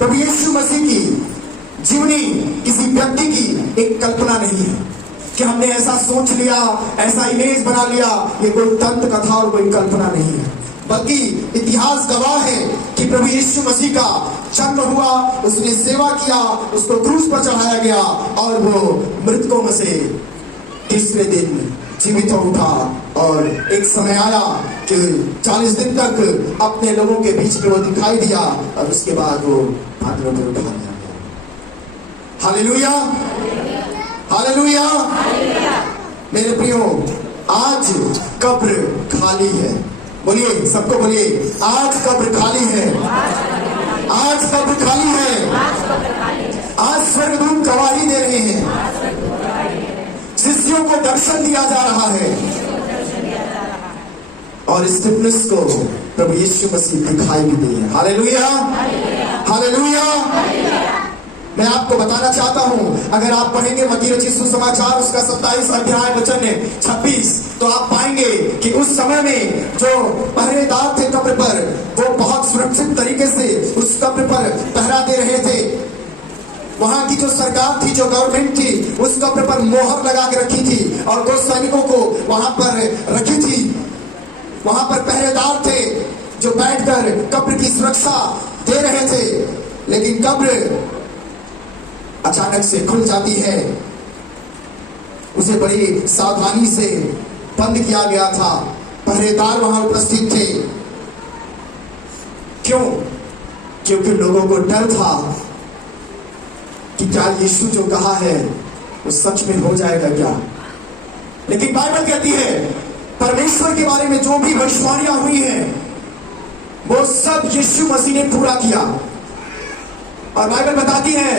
प्रभु यीशु मसीह की जीवनी किसी व्यक्ति की एक कल्पना नहीं है कि हमने ऐसा सोच लिया, ऐसा इमेज बना लिया। ये कोई तंत्र कथा और कोई कल्पना नहीं है, बल्कि इतिहास गवाह है कि प्रभु यीशु मसीह का जन्म हुआ, उसने सेवा किया, उसको क्रूस पर चढ़ाया गया और वो मृतकों में से तीसरे दिन जीवित हो उठा। और एक समय आया कि 40 दिन तक अपने लोगों के बीच में वो दिखाई दिया और उसके बाद वो बादलों पर उठा लिया गया। Hallelujah, hallelujah. मेरे प्रियो, आज कब्र खाली है। बोलिए, सबको बोलिए, आज कब्र खाली है। आज कब्र खाली है। आज स्वर्गदूत गवाही दे रहे हैं, शिष्यों को दर्शन दिया जा रहा है और स्टिफनस को प्रभु यीशु मसीह दिखाई भी दी है। Hallelujah, hallelujah. मैं आपको बताना चाहता हूं, अगर आप पढ़ेंगे मत्ती रचित सुसमाचार उसका 27 अध्याय वचन 26, तो आप पाएंगे कि उस समय में जो पहरेदार थे कब्र पर, वो बहुत सुरक्षित तरीके से उस कब्र पर पहरा दे रहे थे। वहां की जो सरकार थी, जो गवर्नमेंट थी, उस कब्र पर मोहर लगा के रखी थी और दो सैनिकों को वहां पर रखी थी। वहां पर पहरेदार थे जो बैठकर कब्र की सुरक्षा दे रहे थे। लेकिन कब्र अचानक से खुल जाती है। उसे बड़ी सावधानी से बंद किया गया था। पहरेदार वहां उपस्थित थे। क्यों? क्योंकि लोगों को डर था कि क्या यीशु जो कहा है वो सच में हो जाएगा क्या। लेकिन बाइबल कहती है परमेश्वर के बारे में जो भी भविष्यवाणियां हुई हैं वो सब यीशु मसीह ने पूरा किया। और बाइबल बताती है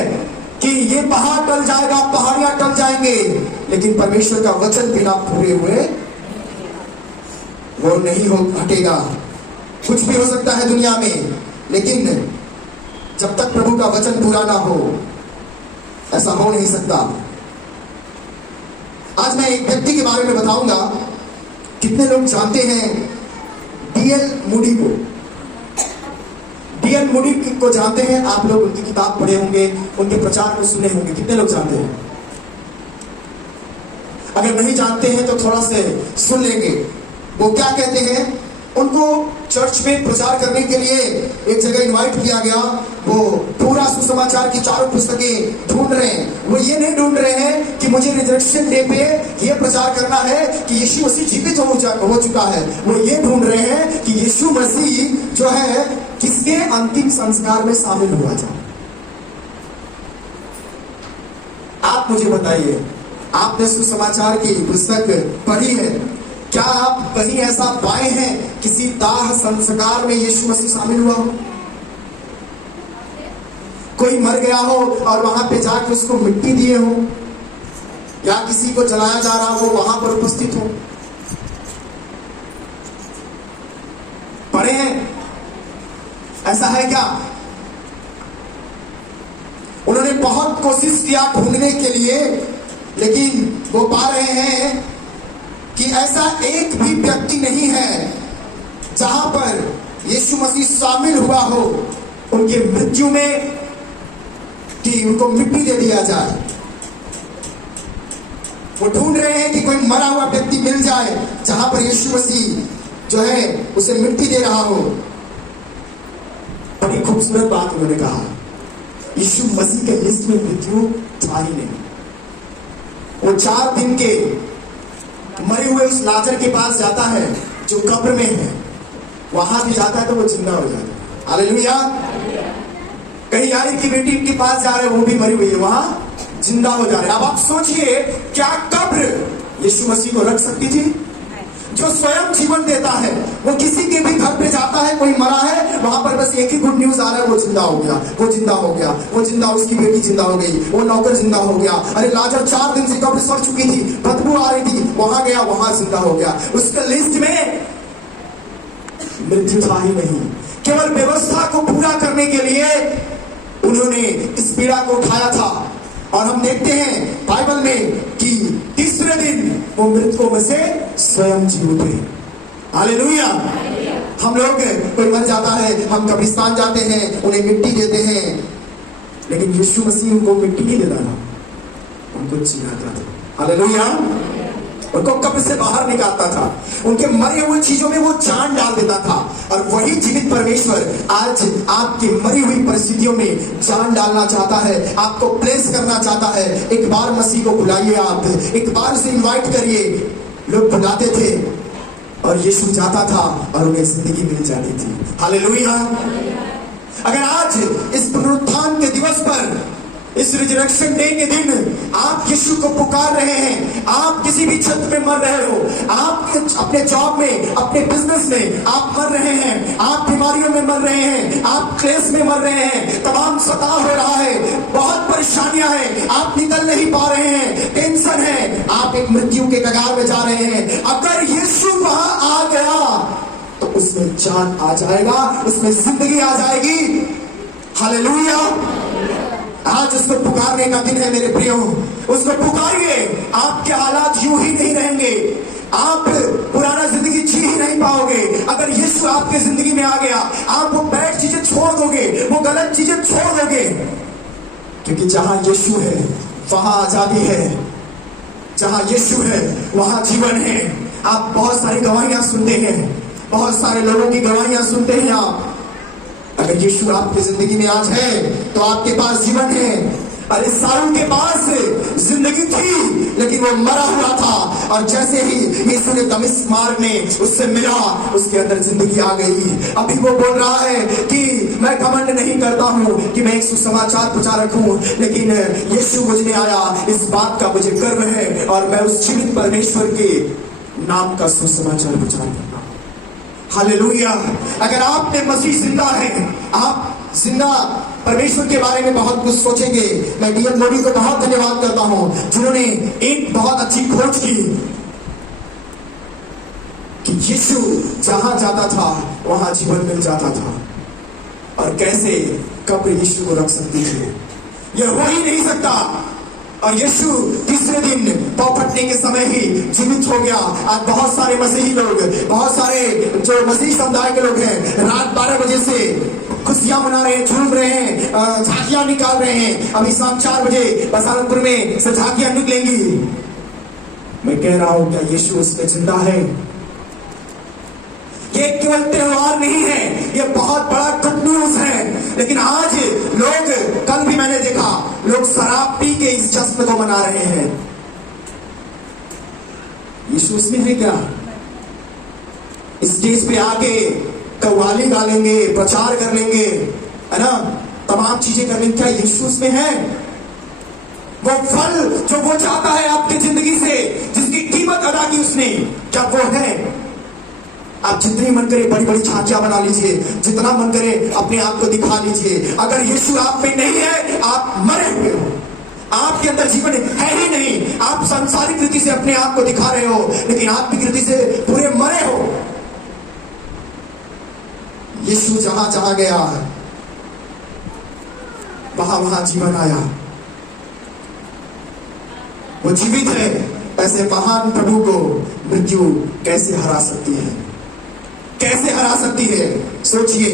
कि ये पहाड़ टल जाएगा, पहाड़ियां टल जाएंगे, लेकिन परमेश्वर का वचन बिना पूरे हुए वो नहीं हो हटेगा। कुछ भी हो सकता है दुनिया में, लेकिन जब तक प्रभु का वचन पूरा ना हो ऐसा हो नहीं सकता। आज मैं एक व्यक्ति के बारे में बताऊंगा। कितने लोग जानते हैं डीएल मूडी को? डीएल मूडी को जानते हैं आप लोग? उनकी किताब पढ़े होंगे, उनके प्रचार को सुने होंगे। कितने लोग जानते हैं? अगर नहीं जानते हैं तो थोड़ा से सुन लेंगे। वो क्या कहते हैं? उनको चर्च में प्रचार करने के लिए एक जगह इनवाइट किया गया। वो पूरा सुसमाचार की चारों पुस्तकें ढूंढ रहे हैं। वो ये नहीं ढूंढ रहे हैं कि मुझे रिजरेक्शन डे पे ये प्रचार करना है कि यीशु मसीह जीवित हो चुका है। वो ये ढूंढ रहे हैं कि यीशु मसीह जो है किसके अंतिम संस्कार में शामिल हुआ जाए। आप मुझे बताइए, आपने सुसमाचार की पुस्तक पढ़ी है? क्या आप कहीं ऐसा पाए हैं किसी दाह संस्कार में यीशु मसीह शामिल हुआ हो? कोई मर गया हो और वहां पे जाके उसको मिट्टी दिए हो, या किसी को जलाया जा रहा हो वहां पर उपस्थित हो? पढ़े हैं? ऐसा है क्या? उन्होंने बहुत कोशिश किया ढूंढने के लिए, लेकिन वो पा रहे हैं कि ऐसा एक भी व्यक्ति नहीं है जहां पर यीशु मसीह शामिल हुआ हो उनके मृत्यु में कि उनको मिट्टी दे दिया जाए। वो ढूंढ रहे हैं कि कोई मरा हुआ व्यक्ति मिल जाए जहां पर यीशु मसीह जो है उसे मिट्टी दे रहा हो। बड़ी खूबसूरत बात उन्होंने कहा, यीशु मसीह के लिस्ट में मृत्यु था ही नहीं। वो 4 दिन के मरे हुए उस लाजर के पास जाता है जो कब्र में है। वहां भी जाता है तो वो जिंदा हो जाता है। हालेलुया। कहीं यारी की बेटी के पास जा रहे हैं, वो भी मरी हुई है, वहां जिंदा हो जा रहे हैं। अब आप सोचिए, क्या कब्र यीशु मसीह को रख सकती थी? जो स्वयं जीवन देता है, वो किसी के भी घर पे जाता है, कोई मरा है, वहां पर बस एक ही गुड न्यूज आ रहा है, वो जिंदा हो गया, वो जिंदा हो गया, वो जिंदा, उसकी बेटी जिंदा हो गई, वो नौकर जिंदा हो गया। अरे लाजर 4 दिन से कब्र सड़ चुकी थी, बदबू आ रही थी, वहां गया, वहां जिंदा हो गया। उसका लिस्ट में मृत्यु था ही नहीं। केवल व्यवस्था को पूरा करने के लिए उन्होंने इस पीड़ा को उठाया था। और हम देखते हैं बाइबल में कि तीसरे दिन वो मृतकों में से स्वयं जी उठे। हालेलुया, हम लोग, कोई मर जाता है, हम कब्रिस्तान जाते हैं, उन्हें मिट्टी देते हैं, लेकिन यीशु मसीह उनको मिट्टी नहीं देता था, उनको जिलाता था। हालेलुया। उनको कब्र से बाहर निकालता था, उनके मरे हुए चीजों में वो जान डाल देता था। और वही जीवित परमेश्वर आज आपकी मरी हुई परिस्थितियों में जान डालना चाहता है, आपको प्लेस करना चाहता है। एक बार मसीह को बुलाइए, आप एक बार उसे इनवाइट करिए। लोग बुलाते थे और यीशु जाता था और उन्हें जिंदगी मिल जाती थी। हालेलुया। अगर आज इस पुनरुत्थान के दिवस पर, इस रिजरेक्शन डे के दिन आप यीशु को पुकार रहे हैं, आप किसी भी क्षेत्र में मर रहे हो, आप अपने जॉब में, अपने बिजनेस में आप मर रहे हैं, आप बीमारियों में मर रहे हैं, आप क्लेश में मर रहे हैं, तमाम सताव हो रहा है, बहुत परेशानियां हैं, आप निकल नहीं पा रहे हैं, टेंशन है, आप एक मृत्यु के कगार में जा रहे हैं। अगर यीशु वहां आ गया तो उसमें जान आ जाएगा, उसमें जिंदगी आ जाएगी। हालेलुया। आज उसको पुकारने का दिन है मेरे प्रियो, उसको पुकारिए। आपके हालात यूं ही नहीं रहेंगे, आप पुराना जिंदगी जी ही नहीं पाओगे। अगर यीशु आपके जिंदगी में आ गया, आप वो बैड चीजें छोड़ दोगे, वो गलत चीजें छोड़ दोगे, क्योंकि जहां यीशु है वहां आजादी है, जहां यीशु है वहां जीवन है। आप बहुत सारी गवाहियां सुनते हैं, बहुत सारे लोगों की गवाहियां सुनते हैं आप। अगर यीशु आपकी जिंदगी में आज है तो आपके पास जीवन है। अरे साउल के पास जिंदगी थी लेकिन वो मरा हुआ था, और जैसे ही यीशु ने दमिश्क मार्ग में उससे मिला, उसके अंदर जिंदगी आ गई। अभी वो बोल रहा है कि मैं घमंड नहीं करता हूं कि मैं एक सुसमाचार प्रचारक हूं, लेकिन यीशु मुझे आया, इस बात का मुझे गर्व है, और मैं उस जीवित परमेश्वर के नाम का सुसमाचार प्रचार करता हूं। हालेलुया। अगर आप में मसीह जिंदा है, आप जिंदा परमेश्वर के बारे में बहुत कुछ सोचेंगे। मैं डीएम मोदी को बहुत धन्यवाद करता हूं, जिन्होंने एक बहुत अच्छी खोज की कि यीशु जहां जाता था वहां जीवन मिल जाता था, और कैसे कब्र यीशु को रख सकती है, यह हो ही नहीं सकता। और यीशु तीसरे दिन पाँव फटने के समय ही जीवित हो गया। आज बहुत सारे मसीही लोग, बहुत सारे जो मसीही समुदाय के लोग हैं, रात 12 बजे से खुशियां मना रहे हैं, झूम रहे हैं, झांकियां निकाल रहे हैं। अभी शाम 4 बजे बसालतपुर में से झांकियां निकलेंगी। मैं कह रहा हूं, क्या यीशु उसमें जिंदा है? ये केवल त्योहार नहीं है, ये बहुत बड़ा गुड न्यूज है। लेकिन आज लोग, कल भी मैंने देखा, लोग शराब पी के इस जश्न को मना रहे हैं। यीशु उसमें है क्या? स्टेज पे आके कव्वाली गालेंगे, प्रचार कर लेंगे, है ना, तमाम चीजें कर लेंगे, क्या यीशु उसमें है? वो फल जो वो चाहता है आपकी जिंदगी से, जिसकी कीमत अदा की उसने, क्या वो है? आप जितनी मन करे बड़ी बड़ी झांकियां बना लीजिए, जितना मन करे अपने आप को दिखा लीजिए। अगर यीशु आप में नहीं है, आप मरे हुए हो, आपके अंदर जीवन है ही नहीं। आप सांसारिक रीति से अपने आप को दिखा रहे हो, लेकिन आत्मिक रीति से पूरे मरे हो। यीशु जहां जहां गया वहां वहां जीवन आया, वो जीवित है। ऐसे महान प्रभु को मृत्यु कैसे हरा सकती है? कैसे हरा सकती है? सोचिए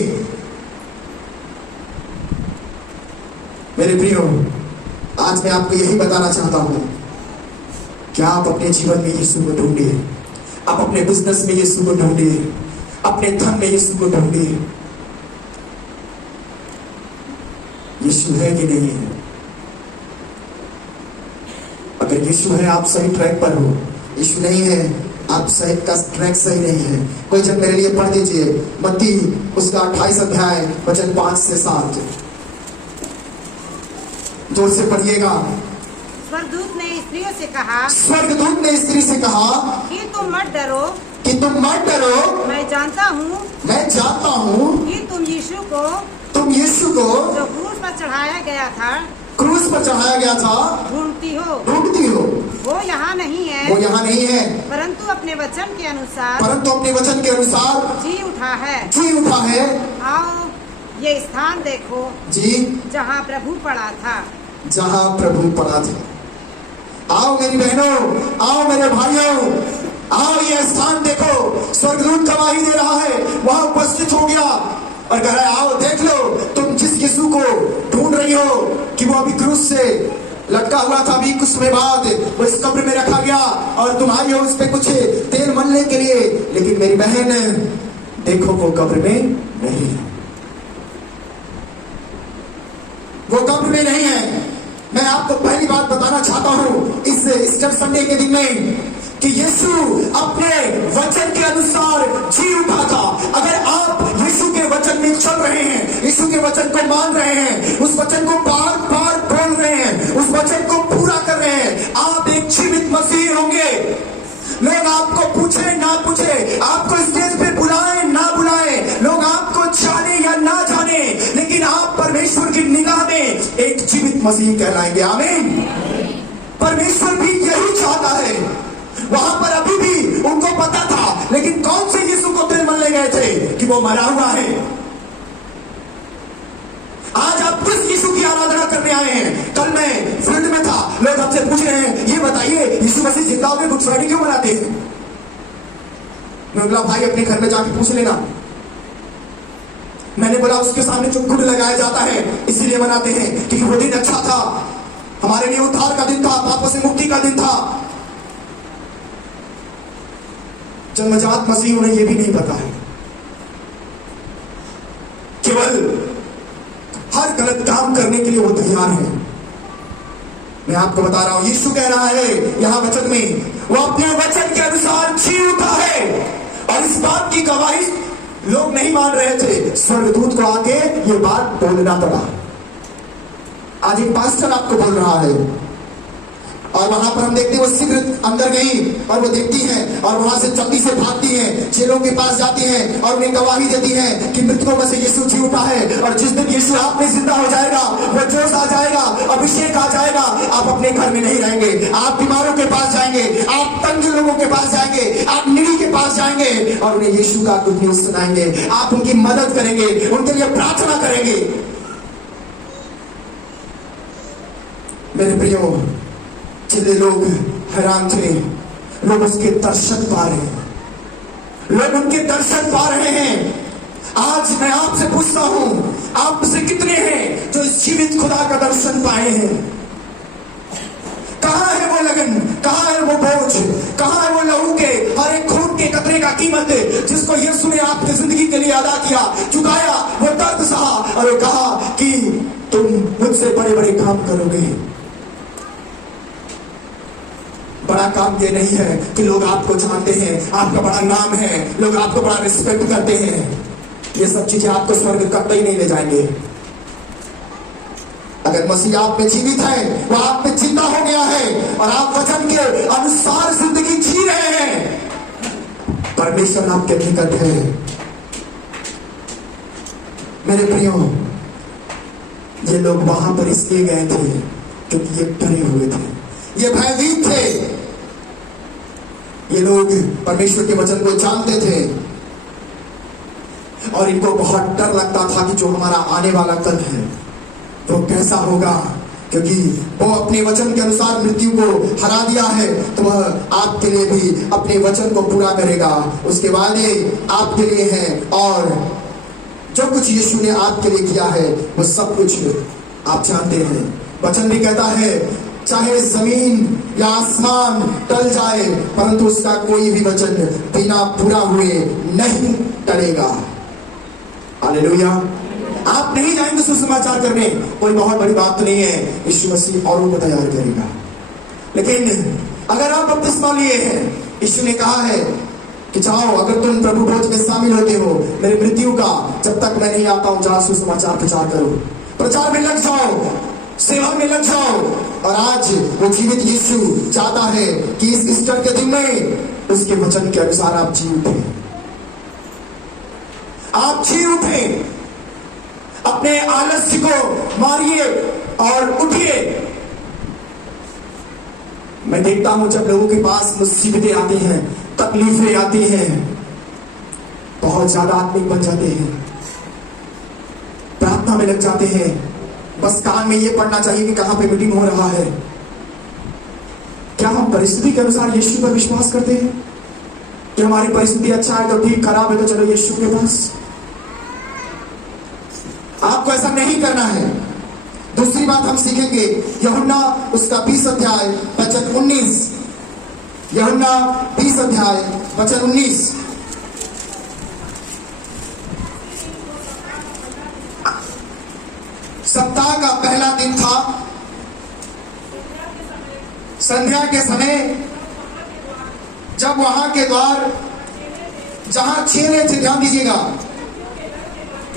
मेरे प्रियो, आज मैं आपको यही बताना चाहता हूं कि आप अपने जीवन में यीशु को ढूंढिए, आप अपने बिजनेस में यीशु को ढूंढिए, अपने धन में यीशु को ढूंढिए। यीशु है कि नहीं है? अगर यीशु है, आप सही ट्रैक पर हो। यीशु नहीं है, आप सही का ट्रैक सही नहीं है। कोई जब मेरे लिए पढ़ दीजिए मत्ती उसका 28 अध्याय वचन 5 से 7, जोर से पढ़िएगा। स्वर्गदूत ने स्त्रियों से कहा, स्वर्गदूत ने स्त्री से कहा कि तुम मत डरो, कि तुम मत डरो, मैं जानता हूँ कि तुम यीशु को जो क्रूस पर चढ़ाया गया था ढूंढती हो। वो यहाँ नहीं है, परंतु अपने वचन के अनुसार जी उठा है। आओ ये स्थान देखो जी, जहाँ प्रभु पड़ा था। आओ मेरी बहनों, आओ मेरे भाइयों, आओ ये स्थान देखो, स्वर्गदूत गवाही दे रहा है, वहां उपस्थित हो गया और कह रहा है आओ देख लो, तुम जिस यीशु को ढूंढ रही हो कि वो अभी क्रूस से लटका हुआ था, अभी कुछ समय बाद वो इस कब्र में रखा गया और तुम आई हो उस पे कुछ तेल मलने के लिए, लेकिन मेरी बहन देखो वो कब्र में नहीं है, वो कब्र में नहीं है। मैं आपको पहली बात बताना चाहता हूं इस ईस्टर संडे के दिन में कि यीशु अपने वचन के अनुसार जी उठा था। अगर आप यीशु के वचन में चल रहे हैं, यीशु के वचन को मान रहे हैं, उस वचन को बार बार बोल रहे हैं, उस वचन को पूरा कर रहे हैं, आप एक जीवित मसीह होंगे। लोग आपको पूछे ना पूछे, आपको स्टेज पे बुलाए ना बुलाए, लोग आपको जाने या ना जाने, लेकिन आप परमेश्वर की निगाह में एक जीवित मसीह कहलाएंगे। आमीन। परमेश्वर भी यही चाहता है। वहां पर अभी भी उनको पता था, लेकिन कौन से यीशु को तेल मलने गए थे कि वो मरा हुआ है। आज आप किस यीशु की आराधना करने आए हैं? कल मैं फील्ड में था, लोग आपसे पूछ रहे हैं ये बताइए यीशु मसीह जिंदा होकर गुड फ्राइडे क्यों मनाते हैं? मैं बोला भाई अपने घर में जाके पूछ लेना। मैंने बोला उसके सामने जो गुड लगाया जाता है इसीलिए मनाते हैं क्योंकि वो दिन अच्छा था, हमारे लिए उद्धार का दिन था, पापों से मुक्ति का दिन था। जन्मजात मसीह उन्हें यह भी नहीं पता है, केवल हर गलत काम करने के लिए वो तैयार है। मैं आपको बता रहा हूं, यीशु कह रहा है यहां वचन में, वो अपने वचन के अनुसार जी उठा है और इस बात की गवाही लोग नहीं मान रहे थे। स्वर्गदूत को आके ये बात बोलना पड़ा। आज एक पास्टर आपको बोल रहा है और वहां पर हम देखते हैं वो शीघ्र अंदर गई और वो देखती हैं और वहां से जल्दी से भागती हैं, चेलों के पास जाती हैं और उन्हें गवाही देती हैं कि मृतकों में से यीशु जी उठा है। और जिस दिन यीशु आप में जिंदा हो जाएगा, वो जोश आ जाएगा, अभिषेक आ जाएगा, आप अपने घर में नहीं रहेंगे, आप बीमारों के पास जाएंगे, आप तंग लोगों के पास जाएंगे, आप निडी के पास जाएंगे और उन्हें यीशु का गुड न्यूज सुनाएंगे, आप उनकी मदद करेंगे, उनके लिए प्रार्थना करेंगे। मेरे प्रियो, जितने लोग हैरान थे, लोग उसके दर्शन पा रहे हैं, लोग उनके दर्शन पा रहे हैं। आज मैं आपसे पूछता हूं, आप से कितने हैं जो इस जीवित खुदा का दर्शन पाए हैं? कहां है वो लगन, कहां है वो बोझ, कहां है वो लहू के हर एक खून के कतरे का कीमत जिसको यीशु ने आपकी जिंदगी के लिए अदा किया, चुकाया, वो दर्द सहा और वो कहा कि तुम मुझसे बड़े बड़े काम करोगे। बड़ा काम ये नहीं है कि लोग आपको जानते हैं, आपका बड़ा नाम है, लोग आपको बड़ा रिस्पेक्ट करते हैं। ये सब चीजें आपको स्वर्ग कतई नहीं ले जाएंगे। अगर मसीह आप में जीवित है, वो आप में जिंदा हो गया है और आप वचन के अनुसार जिंदगी जी रहे हैं, परमेश्वर आपके निकट है। मेरे प्रियो, ये लोग वहां पर इसलिए गए थे क्योंकि ये डरे हुए थे, ये भयभीत थे। ये लोग परमेश्वर के वचन को जानते थे और इनको बहुत डर लगता था कि जो हमारा आने वाला कल है वो कैसा होगा, क्योंकि वो अपने वचन के अनुसार मृत्यु को हरा दिया है तो वह आपके लिए भी अपने वचन को पूरा करेगा। उसके वादे आपके लिए हैं और जो कुछ यीशु ने आपके लिए किया है वो सब कुछ आप जानते हैं। वचन भी कहता है चाहे जमीन या आसमान टल जाए परंतु उसका कोई भी वचन बिना पूरा हुए नहीं टलेगा। हालेलुया। आप नहीं जाएंगे सुसमाचार करने, कोई बहुत बड़ी बात नहीं है, यीशु मसीह औरों को तैयार करेगा। लेकिन अगर आप बपतिस्मा लिए हैं, यीशु ने कहा है कि जाओ, अगर तुम प्रभु भोज में शामिल होते हो मेरी मृत्यु का, जब तक मैं नहीं आता हूं जाओ सुसमाचार प्रचार करो, प्रचार में लग जाओ, सेवा में लग जाओ। और आज वो जीवित यीशु चाहता है कि इस ईस्टर के दिन में उसके वचन के अनुसार आप जी उठे, आप जी उठे, अपने आलस्य को मारिए और उठिए। मैं देखता हूं जब लोगों के पास मुसीबतें आती हैं, तकलीफें आती हैं, बहुत ज्यादा आत्मिक बन जाते हैं, प्रार्थना में लग जाते हैं, बस कान में ये पढ़ना चाहिए कि कहां पे मीटिंग हो रहा है। क्या हम परिस्थिति के अनुसार यीशु पर विश्वास करते हैं? कि हमारी परिस्थिति अच्छा है तो ठीक, खराब है तो चलो यीशु के पास। आपको ऐसा नहीं करना है। दूसरी बात हम सीखेंगे, यूहन्ना उसका 20 अध्याय वचन 19। यूहन्ना 20 अध्याय वचन 19। सप्ताह का पहला दिन था, संध्या के समय, जब वहां के द्वार जहां चेले थे, ध्यान दीजिएगा,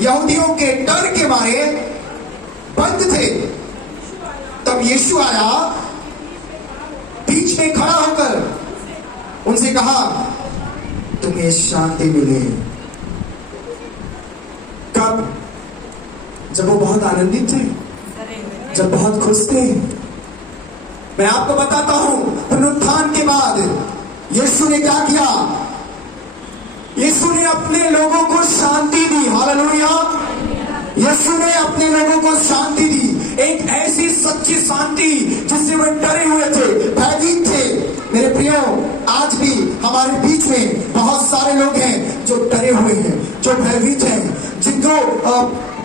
यहूदियों के डर के मारे बंद थे, तब यीशु आया, बीच में खड़ा होकर उनसे कहा, तुम्हें शांति मिले। कब? जब वो बहुत आनंदित थे, जब बहुत खुश थे। मैं आपको बताता हूं, पुनरुत्थान के बाद यीशु ने क्या किया? यीशु ने अपने लोगों को शांति दी। हालेलुया। यीशु ने अपने लोगों को शांति दी, एक ऐसी सच्ची शांति जिससे वे डरे हुए थे, भयभीत थे। मेरे प्रियो, आज भी हमारे बीच में बहुत सारे लोग हैं जो डरे हुए हैं, जो भयभीत हैं, जिनको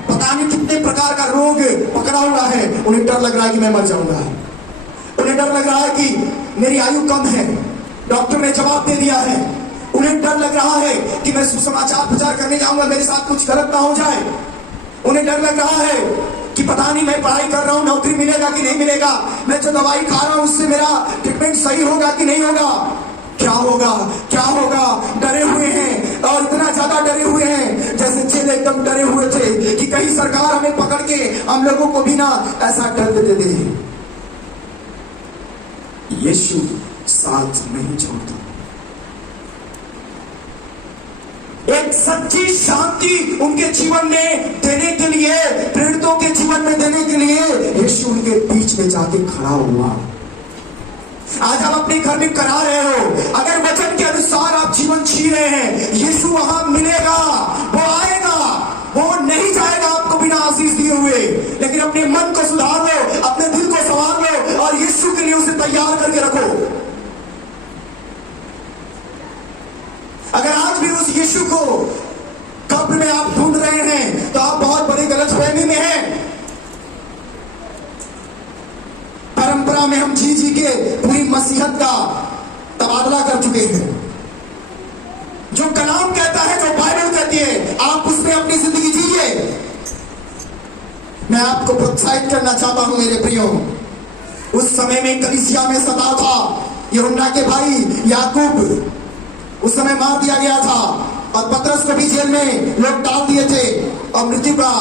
पता नहीं कितने प्रकार का रोग पकड़ा हुआ है। उन्हें डर लग रहा है कि मैं मर जाऊंगा, उन्हें डर लग रहा है कि मेरी आयु कम है, डॉक्टर ने जवाब दे दिया है। उन्हें डर लग रहा है कि मैं सुसमाचार प्रचार करने जाऊंगा, मेरे साथ कुछ गलत ना हो जाए। उन्हें डर लग रहा है कि पता नहीं मैं पढ़ाई कर रहा हूं, नौकरी मिलेगा कि नहीं मिलेगा, मैं जो दवाई खा रहा हूं उससे मेरा ट्रीटमेंट सही होगा कि नहीं होगा, क्या होगा क्या होगा। डरे हुए हैं, और इतना ज्यादा डरे हुए हैं जैसे चेले एकदम डरे हुए थे कि कहीं सरकार हमें पकड़ के हम लोगों को भी ना ऐसा डर दे दे। यीशु साथ नहीं छोड़ता। एक सच्ची शांति उनके जीवन में देने के लिए, पीड़ितों के जीवन में देने के लिए यीशु उनके बीच में जाके खड़ा हुआ। आज आप अपने घर में करा रहे हो, अगर वचन के अनुसार आप जीवन जी रहे हैं, यीशु वहां मिलेगा, वो आएगा, वो नहीं जाएगा आपको बिना आशीष दिए हुए। लेकिन अपने मन को सुधार लो, अपने दिल को संवार लो और यीशु के लिए उसे तैयार करके रखो। अगर आज भी उस यीशु को कब्र में आप ढूंढ रहे हैं तो आप बहुत बड़ी गलतफहमी में हैं। परंपरा में हम जी जी के पूरी मसीहत का तबादला कर चुके हैं। जो कलाम कहता है, जो बाइबल कहती है, आप उसमें अपनी जिंदगी जीजिए। मैं आपको प्रोत्साहित करना चाहता हूं मेरे प्रियो। उस समय में कलीसिया में सदा था, यूहन्ना के भाई याकूब उस समय मार दिया गया था, और पतरस को भी जेल में लोग डाल दिए थे और मृत्यु का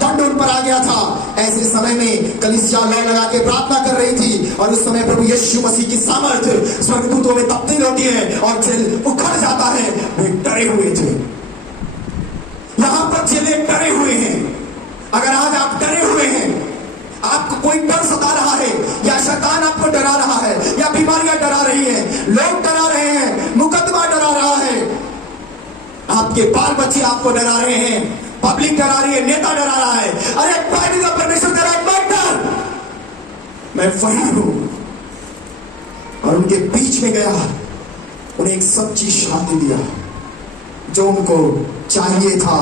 दंड उन पर आ गया था। ऐसे समय में कलीसिया लौ लगा के प्रार्थना कर रही थी, और उस समय प्रभु यीशु मसीह की सामर्थ्य स्वर्गदूतों में तब्दील होती है और जेल उखड़ जाता है। वे डरे हुए थे। यहां पर चेले डरे हुए हैं। अगर आज आप डरे हुए हैं, आपको कोई डर सता रहा है, या शैतान आपको डरा रहा है, या बीमारियां डरा रही है, लोग डरा रहे हैं, मुकदमा डरा रहा है, आपके बाल बच्चे आपको डरा रहे हैं, पब्लिक डरा रही है, नेता डरा रहा है, अरे बाइबल का परमेश्वर डरा, मत डर, मैं वही हूं। और उनके बीच में गया, उन्हें एक सच्ची शांति दिया जो उनको चाहिए था।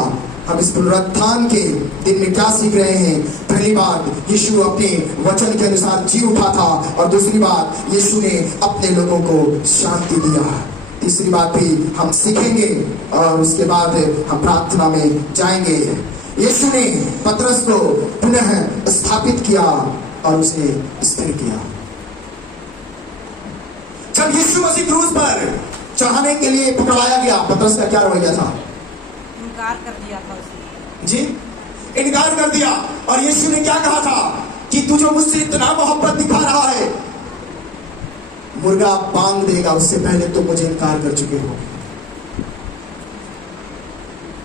हम इस पुनरुत्थान के दिन में क्या सीख रहे हैं? पहली बात, यीशु अपने वचन के अनुसार जी उठा था, और दूसरी बात, यीशु ने अपने लोगों को शांति दिया। तीसरी बात भी हम सीखेंगे और उसके बाद हम प्रार्थना में जाएंगे। यीशु ने पतरस को पुनः स्थापित किया और उसे स्थिर किया। जब यीशु मसीह क्रूस पर चढ़ाने के लिए पकड़वाया गया, पतरस का क्या रवैया था? इनकार कर दिया था उसने। जी, इनकार कर दिया। और यीशु ने क्या कहा था कि तू जो मुझसे इतना मोहब्बत दिखा रहा है, मुर्गा बांग देगा उससे पहले तो मुझे इनकार कर चुके हो।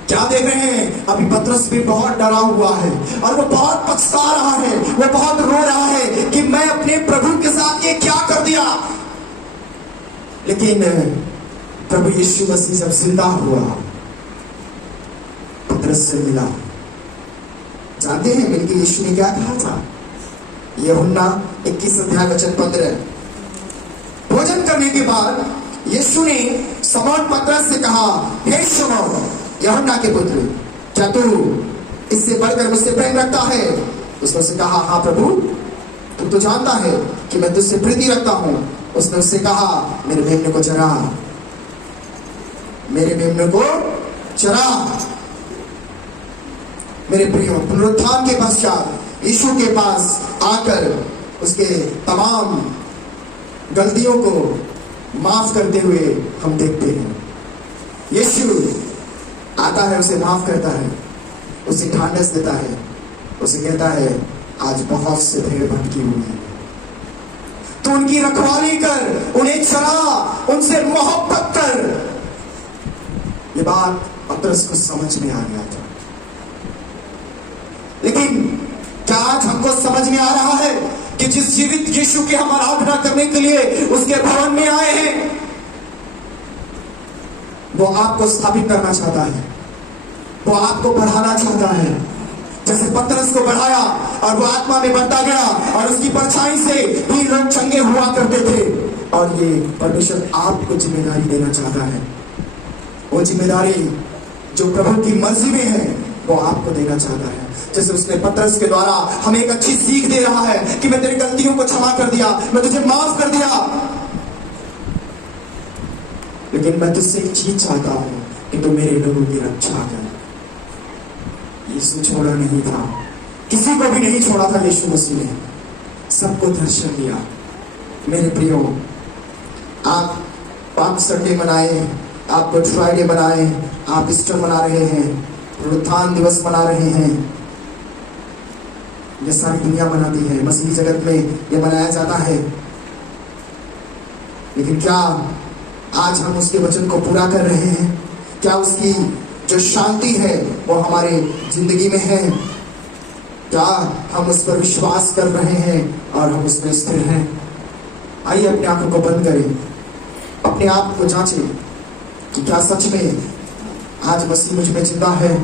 क्या देख रहे हैं? अभी पतरस भी बहुत डरा हुआ है और वो बहुत पछता रहा है, वो बहुत रो रहा है कि मैं अपने प्रभु के साथ ये क्या कर दिया। लेकिन प्रभु यीशु मसीह जब जिंदा हुआ, पतरस से मिला। जानते हैं मिलके यीशु ने क्या कहा था? यूहन्ना 21 अध्याय वचन 15। भोजन करने के बाद यीशु ने शमौन पतरस से कहा, हे शमौन यूहन्ना के पुत्र, क्या तू इससे बढ़कर मुझसे प्रेम रखता है? उसने उससे कहा, हाँ प्रभु, तू तो जानता है कि मैं तुझसे प्रीति रखता हूं। उसने उससे कहा, मेरे मेमने को चरा, मेरे मेमने को चरा। मेरे प्रियो, पुनरुत्थान के पश्चात यीशु के पास आकर उसके तमाम गलतियों को माफ करते हुए हम देखते हैं। यीशु आता है, उसे माफ करता है, उसे ढांढस देता है, उसे कहता है, आज बहुत से भेड़ भटकी हुई है, तो उनकी रखवाली कर, उन्हें चरा, उनसे मोहब्बत कर। ये बात पतरस को समझ में आ गया था। लेकिन क्या आज हमको समझ में आ रहा है कि जिस जीवित यीशु की हम आराधना करने के लिए उसके भवन में आए हैं, वो आपको स्थापित करना चाहता है, वो आपको बढ़ाना चाहता है, जैसे पतरस को बढ़ाया और वो आत्मा में बढ़ता गया और उसकी परछाई से भी लोग चंगे हुआ करते थे। और ये परमेश्वर आपको जिम्मेदारी देना चाहता है। वो जिम्मेदारी जो प्रभु की मर्जी में है वो आपको देना चाहता है। जैसे उसने पतरस के द्वारा हमें एक अच्छी सीख दे रहा है कि मैं तेरी गलतियों को क्षमा कर दिया, मैं तुझे माफ कर दिया, लेकिन मैं तुझसे एक चीज चाहता हूं कि तू मेरे लोगों की रक्षा कर। यीशु छोड़ा नहीं था, किसी को भी नहीं छोड़ा था। यीशु मसीह ने सबको दर्शन दिया। मेरे प्रियो, आप पाम संडे मनाए, आप गुड फ्राइडे मनाए, आप ईस्टर मना रहे हैं, पुनरुत्थान दिवस मना रहे हैं, ये सारी दुनिया मनाती है, मसीही जगत में ये मनाया जाता है। लेकिन क्या आज हम उसके वचन को पूरा कर रहे हैं? क्या उसकी जो शांति है वो हमारे जिंदगी में है? क्या हम उस पर विश्वास कर रहे हैं और हम उसमें स्थिर हैं? आइए अपने आंखों को बंद करें, अपने आप को जांचें कि क्या सच में आज मसीह मुझ में जिंदा है।